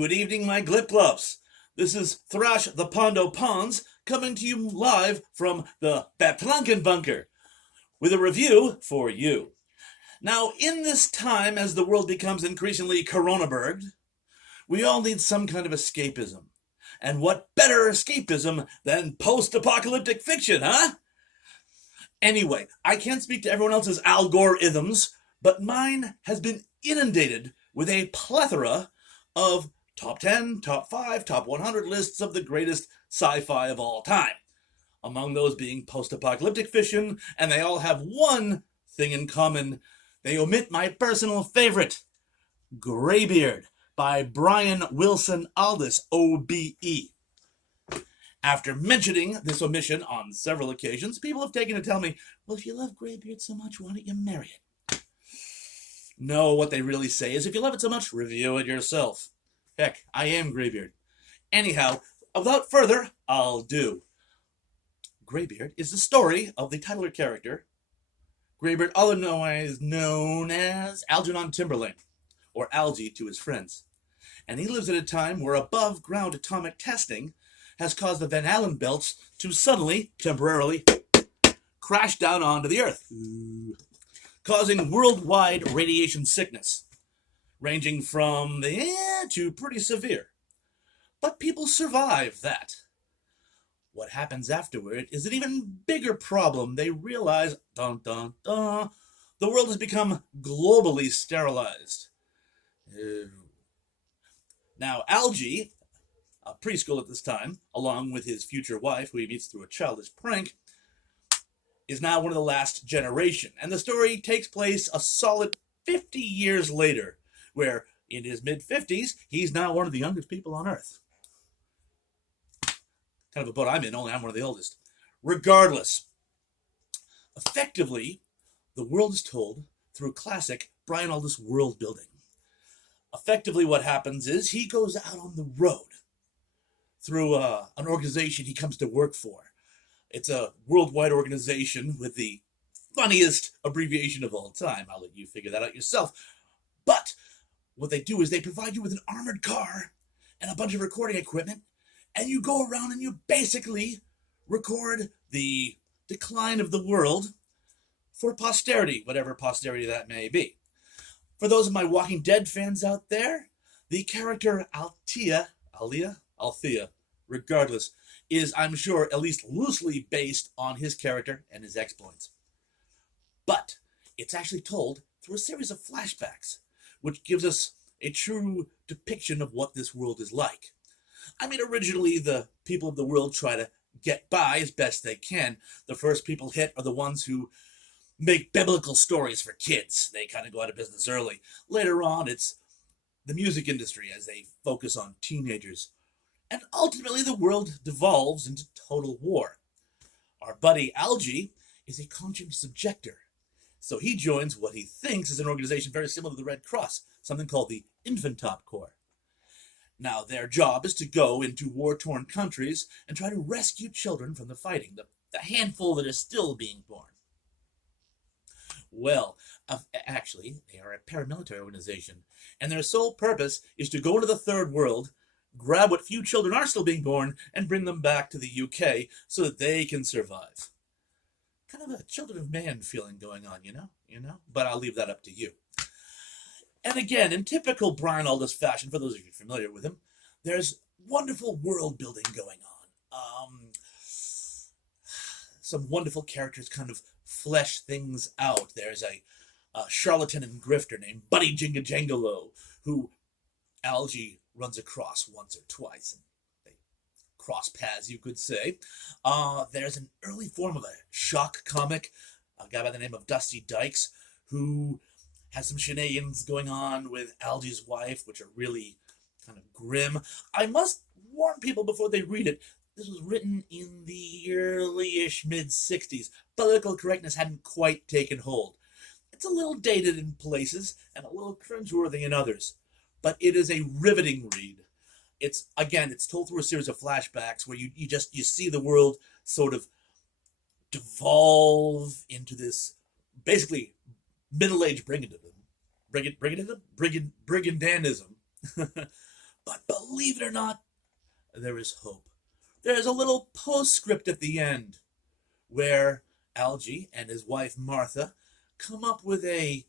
Good evening, my glip-glops. This is Thrash the Pondo Pons coming to you live from the Batlanken Bunker with a review for you. Now, in this time, as the world becomes increasingly coronaberged, we all need some kind of escapism. And what better escapism than post-apocalyptic fiction, huh? Anyway, I can't speak to everyone else's algorithms, but mine has been inundated with a plethora of top 10, top 5, top 100 lists of the greatest sci-fi of all time. Among those being post-apocalyptic fiction, and they all have one thing in common. They omit my personal favorite, Greybeard, by Brian Wilson Aldiss, OBE. After mentioning this omission on several occasions, people have taken to tell me, well, if you love Greybeard so much, why don't you marry it? No, what they really say is, if you love it so much, review it yourself. Heck, I am Greybeard. Anyhow, without further ado, Greybeard is the story of the titular character, Greybeard, otherwise known as Algernon Timberlane, or Algie to his friends. And he lives at a time where above-ground atomic testing has caused the Van Allen belts to suddenly, temporarily, crash down onto the Earth, causing worldwide radiation sickness, ranging from to pretty severe. But people survive that. What happens afterward is an even bigger problem. They realize, dun dun dun, the world has become globally sterilized. Now, Algie, a preschool at this time, along with his future wife, who he meets through a childish prank, is now one of the last generation. And the story takes place a solid 50 years later, where in his mid-50s, he's now one of the youngest people on Earth. Kind of a boat I'm in, only I'm one of the oldest. Regardless, effectively, the world is told through classic Brian Aldiss world building. Effectively, what happens is he goes out on the road through an organization he comes to work for. It's a worldwide organization with the funniest abbreviation of all time. I'll let you figure that out yourself. But what they do is they provide you with an armored car and a bunch of recording equipment, and you go around and you basically record the decline of the world for posterity, whatever posterity that may be. For those of my Walking Dead fans out there, the character Althea, regardless, is, I'm sure, at least loosely based on his character and his exploits. But it's actually told through a series of flashbacks, which gives us a true depiction of what this world is like. I mean, originally, the people of the world try to get by as best they can. The first people hit are the ones who make biblical stories for kids. They kind of go out of business early. Later on, it's the music industry as they focus on teenagers. And ultimately, the world devolves into total war. Our buddy Algie is a conscience objector. So he joins what he thinks is an organization very similar to the Red Cross, something called the Infantop Corps. Now, their job is to go into war-torn countries and try to rescue children from the fighting, the handful that is still being born. Well, actually, they are a paramilitary organization, and their sole purpose is to go into the third world, grab what few children are still being born, and bring them back to the UK so that they can survive. Kind of a Children of Man feeling going on, you know? But I'll leave that up to you. And again, in typical Brian Aldiss fashion, for those of you familiar with him, there's wonderful world building going on. Some wonderful characters kind of flesh things out. There's a charlatan and grifter named Buddy Jingajangalo, who Algie runs across once or twice, and they cross paths, you could say. There's an early form of a shock comic, a guy by the name of Dusty Dykes, who has some shenanigans going on with Algie's wife, which are really kind of grim. I must warn people before they read it, this was written in the early-ish mid-60s. Political correctness hadn't quite taken hold. It's a little dated in places and a little cringeworthy in others, but it is a riveting read. It's told through a series of flashbacks where you see the world sort of devolve into this basically middle-aged brigandism. But believe it or not, there is hope. There's a little postscript at the end where Algie and his wife Martha come up with a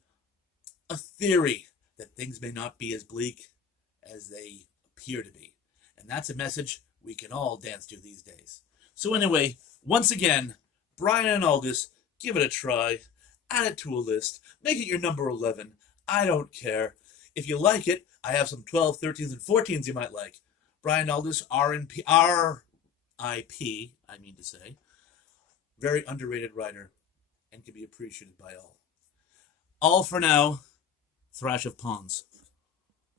theory that things may not be as bleak as they appear to be. And that's a message we can all dance to these days. So anyway, once again, Brian and Aldiss, give it a try. Add it to a list. Make it your number 11. I don't care. If you like it, I have some 12, 13s, and 14s you might like. Brian Aldiss, R.I.P., I mean to say. Very underrated writer and can be appreciated by all. All for now. Thrash of Pawns.